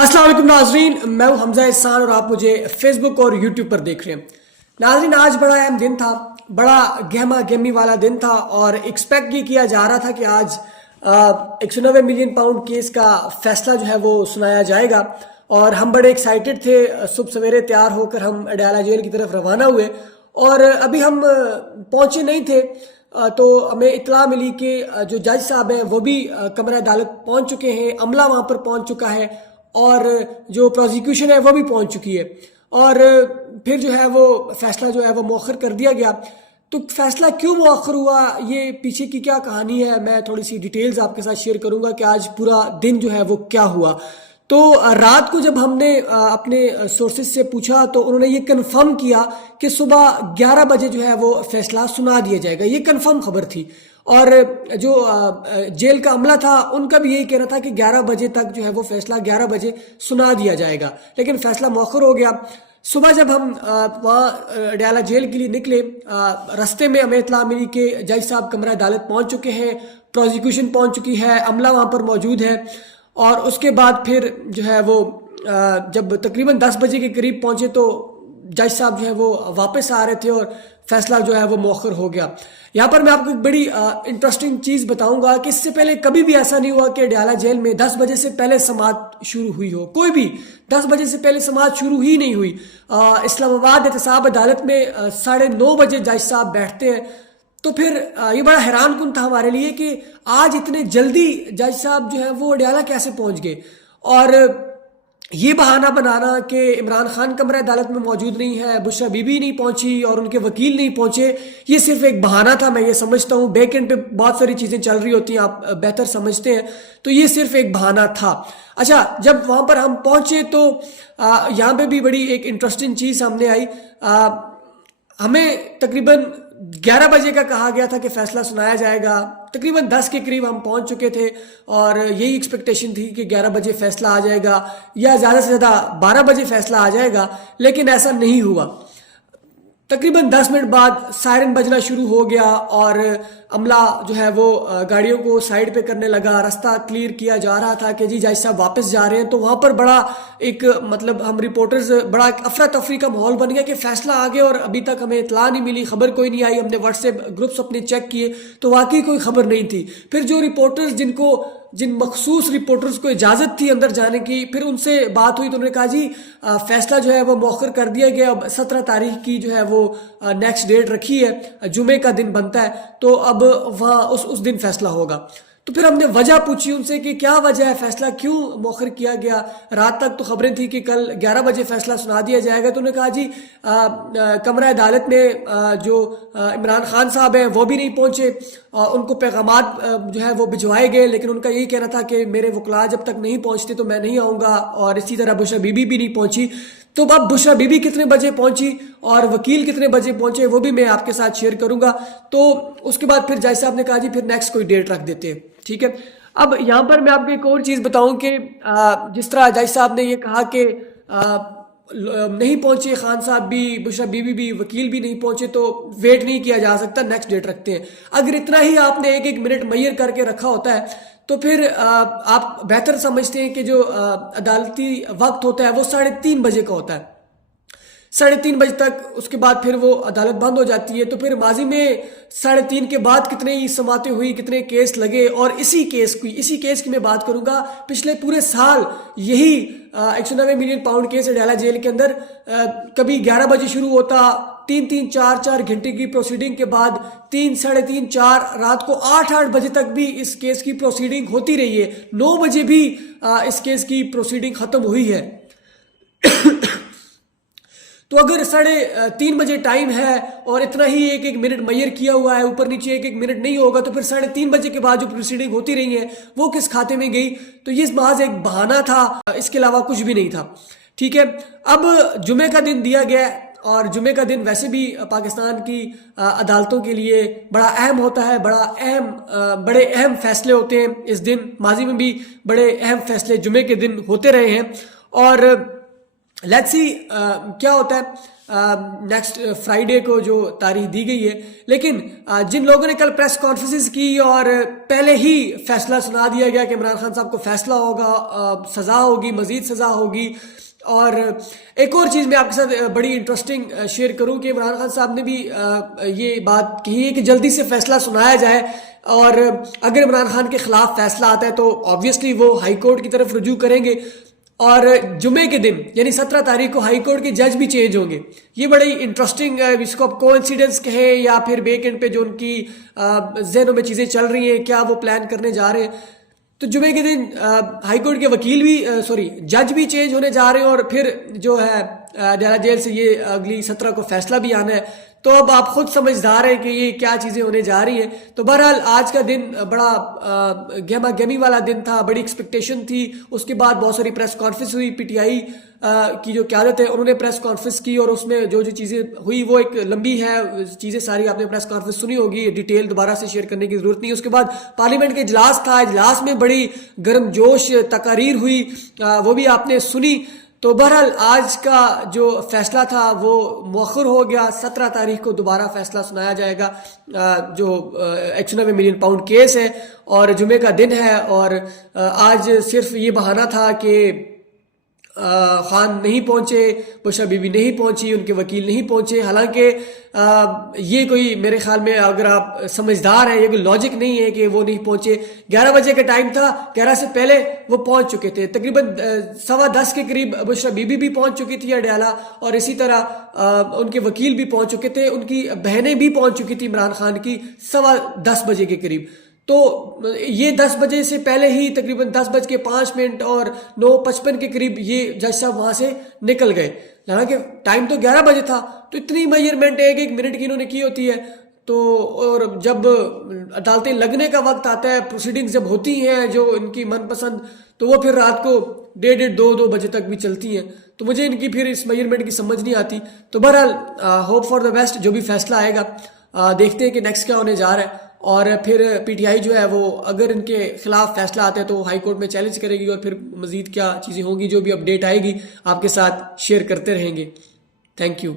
अस्सलाम वालेकुम नाजरीन, मैं हूं हमजा एहसान और आप मुझे फेसबुक और यूट्यूब पर देख रहे हैं। नाजरीन, आज बड़ा अहम दिन था, बड़ा गहमा गहमी वाला दिन था और एक्सपेक्ट ये किया जा रहा था कि आज 190 मिलियन पाउंड केस का फैसला जो है वो सुनाया जाएगा और हम बड़े एक्साइटेड थे। सुबह सवेरे तैयार होकर हम अडयाला जेल की तरफ रवाना हुए और अभी हम पहुंचे नहीं थे तो हमें इतला मिली कि जो जज साहब हैं वो भी कमरा अदालत पहुंच चुके हैं, अमला वहां पर पहुंच चुका है और जो प्रोसिक्यूशन है वो भी पहुंच चुकी है और फिर जो है वो फैसला जो है वो मौखर कर दिया गया। तो फैसला क्यों मौखर हुआ, ये पीछे की क्या कहानी है, मैं थोड़ी सी डिटेल्स आपके साथ शेयर करूंगा कि आज पूरा दिन जो है वो क्या हुआ। तो रात को जब हमने अपने सोर्सेज से पूछा तो उन्होंने ये कंफर्म किया कि सुबह 11 बजे जो है वो फैसला सुना दिया जाएगा। ये कंफर्म खबर थी और जो जेल का अमला था उनका भी यही कहना था कि 11 बजे तक जो है वो फैसला 11 बजे सुना दिया जाएगा, लेकिन फैसला मौखर हो गया। सुबह जब हम वहाँ अडयाला जेल के लिए निकले, रास्ते में हमें इत्तला मिली कि जज साहब कमरा अदालत पहुँच चुके हैं, प्रोसिक्यूशन पहुँच चुकी है, अमला वहाँ पर मौजूद है। और उसके बाद फिर जो है वो जब तकरीबन 10 बजे के करीब पहुँचे तो जज साहब जो है वो वापस आ रहे थे और फैसला जो है वो मौखर हो गया। यहाँ पर मैं आपको एक बड़ी इंटरेस्टिंग चीज़ बताऊंगा कि इससे पहले कभी भी ऐसा नहीं हुआ कि अडयाला जेल में 10 बजे से पहले समाअत शुरू हुई हो। कोई भी 10 बजे से पहले समाअत शुरू ही नहीं हुई। इस्लामाबाद एहतसाब अदालत में 9:30 बजे जज साहब बैठते हैं। तो फिर ये बड़ा हैरान कुन था हमारे लिए कि आज इतने जल्दी जज साहब जो है वो अडयाला कैसे पहुंच गए। और ये बहाना बनाना कि इमरान खान कमरा अदालत में मौजूद नहीं है, बुशरा बीबी नहीं पहुंची और उनके वकील नहीं पहुंचे, ये सिर्फ एक बहाना था। मैं ये समझता हूँ बैक एंड पे बहुत सारी चीज़ें चल रही होती हैं, आप बेहतर समझते हैं, तो ये सिर्फ एक बहाना था। अच्छा, जब वहाँ पर हम पहुँचे तो यहाँ पे भी बड़ी एक इंटरेस्टिंग चीज़ सामने आई। हमें तकरीबन 11 बजे का कहा गया था कि फैसला सुनाया जाएगा। तकरीबन 10 के करीब हम पहुंच चुके थे और यही एक्सपेक्टेशन थी कि 11 बजे फैसला आ जाएगा या ज़्यादा से ज़्यादा 12 बजे फैसला आ जाएगा, लेकिन ऐसा नहीं हुआ। तकरीबन 10 मिनट बाद सायरन बजना शुरू हो गया और अमला जो है वो गाड़ियों को साइड पे करने लगा, रास्ता क्लियर किया जा रहा था कि जी जज साहब वापस जा रहे हैं। तो वहाँ पर बड़ा एक हम रिपोर्टर्स बड़ा अफरा तफरी का माहौल बन गया कि फैसला आ गया और अभी तक हमें इतला नहीं मिली, खबर कोई नहीं आई। हमने व्हाट्सएप ग्रुप्स अपने चेक किए तो वाकई कोई खबर नहीं थी। फिर जो रिपोर्टर्स जिन मखसूस रिपोर्टर्स को इजाज़त थी अंदर जाने की, फिर उनसे बात हुई तो उन्होंने कहा जी फैसला जो है वो मौखर कर दिया गया। अब 17 तारीख की जो है वो नेक्स्ट डेट रखी है, जुमे का दिन बनता है, तो अब वहाँ उस दिन फैसला होगा। तो फिर हमने वजह पूछी उनसे कि क्या वजह है, फैसला क्यों मौखर किया गया। रात तक तो खबरें थी कि कल 11 बजे फैसला सुना दिया जाएगा। तो उन्होंने कहा जी कमरा अदालत में जो इमरान खान साहब हैं वो भी नहीं पहुंचे, उनको पैगामात जो है वो भिजवाए गए, लेकिन उनका यही कहना था कि मेरे वकला जब तक नहीं पहुंचते तो मैं नहीं आऊँगा। और इसी तरह बुशरा बीबी भी नहीं पहुंची। तो अब बुशरा बीबी कितने बजे पहुंची और वकील कितने बजे पहुंचे वो भी मैं आपके साथ शेयर करूंगा। तो उसके बाद फिर जज साहब ने कहा जी फिर नेक्स्ट कोई डेट रख देते हैं, ठीक है। अब यहाँ पर मैं आपको एक और चीज़ बताऊं कि जिस तरह जज साहब ने ये कहा कि नहीं पहुंचे खान साहब भी, बुशरा बीबी भी, वकील भी नहीं पहुंचे, तो वेट नहीं किया जा सकता, नेक्स्ट डेट रखते हैं। अगर इतना ही आपने एक मिनट मैयर करके रखा होता है तो फिर आप बेहतर समझते हैं कि जो अदालती वक्त होता है वो 3:30 बजे का होता है। 3:30 बजे तक, उसके बाद फिर वो अदालत बंद हो जाती है। तो फिर माजी में 3:30 के बाद कितने ही समातें हुई, कितने केस लगे। और इसी केस की मैं बात करूंगा, पिछले पूरे साल यही 190 million pound case Adiala jail के अंदर कभी 11 बजे शुरू होता, 3-3, 4-4 घंटे की प्रोसीडिंग के बाद 3, 3:30, 4, रात को 8-8 बजे तक भी इस केस की प्रोसीडिंग होती रही है। 9 बजे भी इस केस की प्रोसीडिंग खत्म हुई है। तो अगर 3:30 बजे टाइम है और इतना ही एक मिनट मैयर किया हुआ है, ऊपर नीचे एक मिनट नहीं होगा, तो फिर 3:30 बजे के बाद जो प्रोसीडिंग होती रही है वो किस खाते में गई। तो ये महज एक बहाना था, इसके अलावा कुछ भी नहीं था, ठीक है। अब जुमे का दिन दिया गया और जुमे का दिन वैसे भी पाकिस्तान की अदालतों के लिए बड़ा अहम होता है, बड़े अहम फैसले होते हैं इस दिन। माजी में भी बड़े अहम फैसले जुमे के दिन होते रहे हैं। और لیٹس سی کیا ہوتا ہے نیکسٹ فرائیڈے کو جو تاریخ دی گئی ہے. لیکن جن لوگوں نے کل پریس کانفرنسز کی اور پہلے ہی فیصلہ سنا دیا گیا کہ عمران خان صاحب کو فیصلہ ہوگا, سزا ہوگی, مزید سزا ہوگی. اور ایک اور چیز میں آپ کے ساتھ بڑی انٹرسٹنگ شیئر کروں کہ عمران خان صاحب نے بھی یہ بات کہی ہے کہ جلدی سے فیصلہ سنایا جائے, اور اگر عمران خان کے خلاف فیصلہ آتا ہے تو آبویسلی وہ ہائی کورٹ کی طرف رجوع کریں گے, اور جمعے کے دن یعنی 17 تاریخ کو ہائی کورٹ کے جج بھی چینج ہوں گے. یہ بڑی انٹرسٹنگ, اس کو آپ کو انسیڈنس کہیں یا پھر بیک اینڈ پہ جو ان کی ذہنوں میں چیزیں چل رہی ہیں, کیا وہ پلان کرنے جا رہے ہیں. تو جمعے کے دن ہائی کورٹ کے وکیل بھی جج بھی چینج ہونے جا رہے ہیں, اور پھر جو ہے ڈیرہ جیل سے یہ اگلی 17 کو فیصلہ بھی آنا ہے. تو اب آپ خود سمجھدار ہیں کہ یہ کیا چیزیں ہونے جا رہی ہیں. تو بہرحال آج کا دن بڑا گہما گہمی والا دن تھا, بڑی ایکسپیکٹیشن تھی. اس کے بعد بہت ساری پریس کانفرنس ہوئی, پی ٹی آئی کی جو قیادت ہے انہوں نے پریس کانفرنس کی, اور اس میں جو چیزیں ہوئی وہ ایک لمبی ہے, چیزیں ساری آپ نے پریس کانفرنس سنی ہوگی, ڈیٹیل دوبارہ سے شیئر کرنے کی ضرورت نہیں. اس کے بعد پارلیمنٹ کے اجلاس تھا, اجلاس میں بڑی گرم جوش تقاریر ہوئی, وہ بھی آپ نے سنی. تو بہرحال آج کا جو فیصلہ تھا وہ مؤخر ہو گیا, 17 تاریخ کو دوبارہ فیصلہ سنایا جائے گا. جو 190 ملین پاؤنڈ کیس ہے اور جمعے کا دن ہے, اور آج صرف یہ بہانہ تھا کہ خان نہیں پہنچے, بشرا بی بی نہیں پہنچی, ان کے وکیل نہیں پہنچے. حالانکہ یہ کوئی میرے خیال میں اگر آپ سمجھدار ہیں یہ کوئی لاجک نہیں ہے کہ وہ نہیں پہنچے. 11 بجے کا ٹائم تھا, 11 سے پہلے وہ پہنچ چکے تھے. تقریباً 10:15 کے قریب بشرا بی بی بھی پہنچ چکی تھی اڈیالہ, اور اسی طرح ان کے وکیل بھی پہنچ چکے تھے, ان کی بہنیں بھی پہنچ چکی تھی عمران خان کی 10:15 بجے کے قریب. تو یہ 10 بجے سے پہلے ہی تقریباً 10:05 اور 9:55 کے قریب یہ جج صاحب وہاں سے نکل گئے. حالانکہ ٹائم تو 11 بجے تھا, تو اتنی میجرمنٹ ایک منٹ کی انہوں نے کی ہوتی ہے. تو اور جب عدالتیں لگنے کا وقت آتا ہے, پروسیڈنگز جب ہوتی ہیں جو ان کی من پسند, تو وہ پھر رات کو 1:30 2 بجے تک بھی چلتی ہیں. تو مجھے ان کی پھر اس میجرمنٹ کی سمجھ نہیں آتی. تو بہرحال ہوپ فار دا بیسٹ, جو بھی فیصلہ آئے گا دیکھتے ہیں کہ نیکسٹ کیا ہونے جا رہا ہے. اور پھر پی ٹی آئی جو ہے وہ اگر ان کے خلاف فیصلہ آتا ہے تو ہائی کورٹ میں چیلنج کرے گی, اور پھر مزید کیا چیزیں ہوں گی جو بھی اپڈیٹ آئے گی آپ کے ساتھ شیئر کرتے رہیں گے. Thank you.